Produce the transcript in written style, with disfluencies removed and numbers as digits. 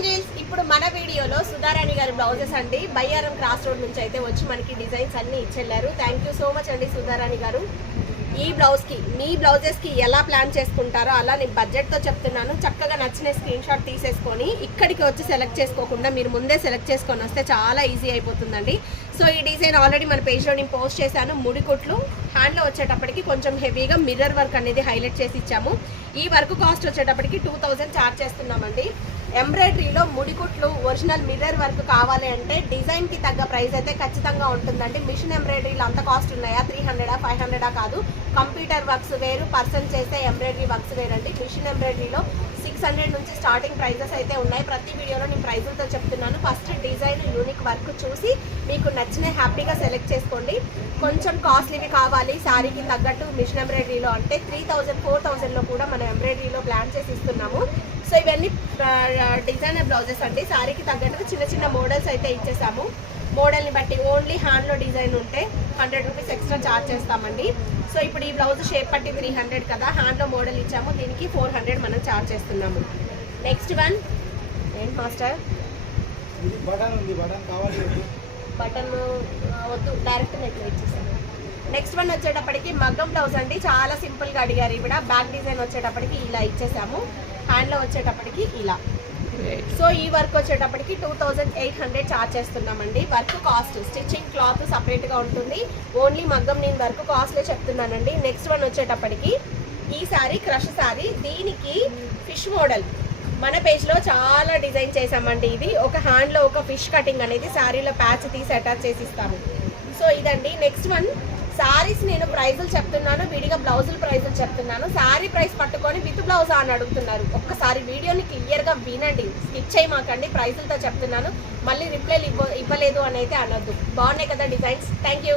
Angels ఇప్పుడు మన వీడియోలో సుధారాణి గారి బ్లౌజెస్ అండి బయ్యారం క్రాస్ రోడ్ నుంచి అయితే వచ్చి మనకి డిజైన్స్ అన్ని ఇచ్చెళ్ళారు. థ్యాంక్ యూ సో మచ్ అండి సుధారాణి గారు. ఈ బ్లౌజ్కి మీ బ్లౌజెస్కి ఎలా ప్లాన్ చేసుకుంటారో అలా నేను బడ్జెట్తో చెప్తున్నాను. చక్కగా నచ్చిన స్క్రీన్ షాట్ తీసేసుకొని ఇక్కడికి వచ్చి సెలెక్ట్ చేసుకోకుండా మీరు ముందే సెలెక్ట్ చేసుకొని వస్తే చాలా ఈజీ అయిపోతుందండి. సో ఈ డిజైన్ ఆల్రెడీ మన పేజ్లో నేను పోస్ట్ చేశాను. ముడికుట్లు హ్యాండ్లో వచ్చేటప్పటికి కొంచెం హెవీగా మిర్రర్ వర్క్ అనేది హైలైట్ చేసి ఇచ్చాము. ఈ వర్క్ కాస్ట్ వచ్చేటప్పటికి 2000 ఛార్జ్ చేస్తున్నామండి. ఎంబ్రాయిడరీలో ముడికుట్లు ఒరిజినల్ మిర్రర్ వర్క్ కావాలి అంటే డిజైన్కి తగ్గ ప్రైస్ అయితే ఖచ్చితంగా ఉంటుందండి. మిషన్ ఎంబ్రాయిడరీలు అంత కాస్ట్ ఉన్నాయా? 300 500 కాదు. కంప్యూటర్ వర్క్స్ వేరు, పర్సన్ చేసే ఎంబ్రాయిడరీ వర్క్స్ వేరండి. మిషన్ ఎంబ్రాయిడరీలో 600 నుంచి స్టార్టింగ్ ప్రైజెస్ అయితే ఉన్నాయి. ప్రతి వీడియోలో నేను ప్రైజులతో చెప్తున్నాను. ఫస్ట్ డిజైన్ యూనిక్ వర్క్ చూసి మీకు నచ్చిన హ్యాపీగా సెలెక్ట్ చేసుకోండి. కొంచెం కాస్ట్లీవి కావాలి శారీకి తగ్గట్టు మిషన్ ఎంబ్రాయిడరీలో అంటే 3000 4000లో కూడా మనం ఎంబ్రాయిడరీలో ప్లాన్ చేసి ఇస్తున్నాము. సో ఇవన్నీ డిజైనర్ బ్లౌజెస్ అండి. శారీకి తగ్గట్టు చిన్న చిన్న మోడల్స్ అయితే ఇచ్చేసాము. మోడల్ని బట్టి ఓన్లీ హ్యాండ్లో డిజైన్ ఉంటే 100 రూపీస్ ఎక్స్ట్రా ఛార్జ్ చేస్తామండి. సో ఇప్పుడు ఈ బ్లౌజ్ షేప్ పట్టి 300 కదా, హ్యాండ్లో మోడల్ ఇచ్చాము, దీనికి 400 మనం ఛార్జ్ చేస్తున్నాము. నెక్స్ట్ వన్ ఏంటి మాస్టర్? బటన్ వద్దు, డైరెక్ట్ నెట్లో ఇచ్చేసాము. నెక్స్ట్ వన్ వచ్చేటప్పటికి మగ్గం బ్లౌజ్ అండి. చాలా సింపుల్గా అడిగారు. ఇక్కడ బ్యాక్ డిజైన్ వచ్చేటప్పటికి ఇలా ఇచ్చేసాము, హ్యాండ్లో వచ్చేటప్పటికి ఇలా. సో ఈ వర్క్ వచ్చేటప్పటికి 2800 ఛార్జ్ చేస్తున్నామండి. వర్క్ కాస్ట్ స్టిచ్చింగ్ క్లాత్ సపరేట్గా ఉంటుంది. ఓన్లీ మగ్గం నేను వర్క్ కాస్ట్లే చెప్తున్నానండి. నెక్స్ట్ వన్ వచ్చేటప్పటికి ఈ శారీ క్రష్ శారీ, దీనికి ఫిష్ మోడల్ మన పేజ్లో చాలా డిజైన్ చేసామండి. ఇది ఒక హ్యాండ్లో ఒక ఫిష్ కటింగ్ అనేది శారీలో ప్యాచ్ తీసి అటాచ్ చేసి ఇస్తాము. సో ఇదండి. నెక్స్ట్ వన్ శారీస్ నేను ప్రైజులు చెప్తున్నాను, విడిగా బ్లౌజుల ప్రైజులు చెప్తున్నాను. శారీ ప్రైస్ పట్టుకొని విత్ బ్లౌజ్ అని అడుగుతున్నారు. ఒక్కసారి వీడియోని క్లియర్గా వినండి, స్కిప్ చేయమాకండి. ప్రైజులతో చెప్తున్నాను, మళ్ళీ రిప్లైలు ఇవ్వలేదు అని అయితే అనొద్దు. బాగున్నాయి కదా డిజైన్స్. Thank you.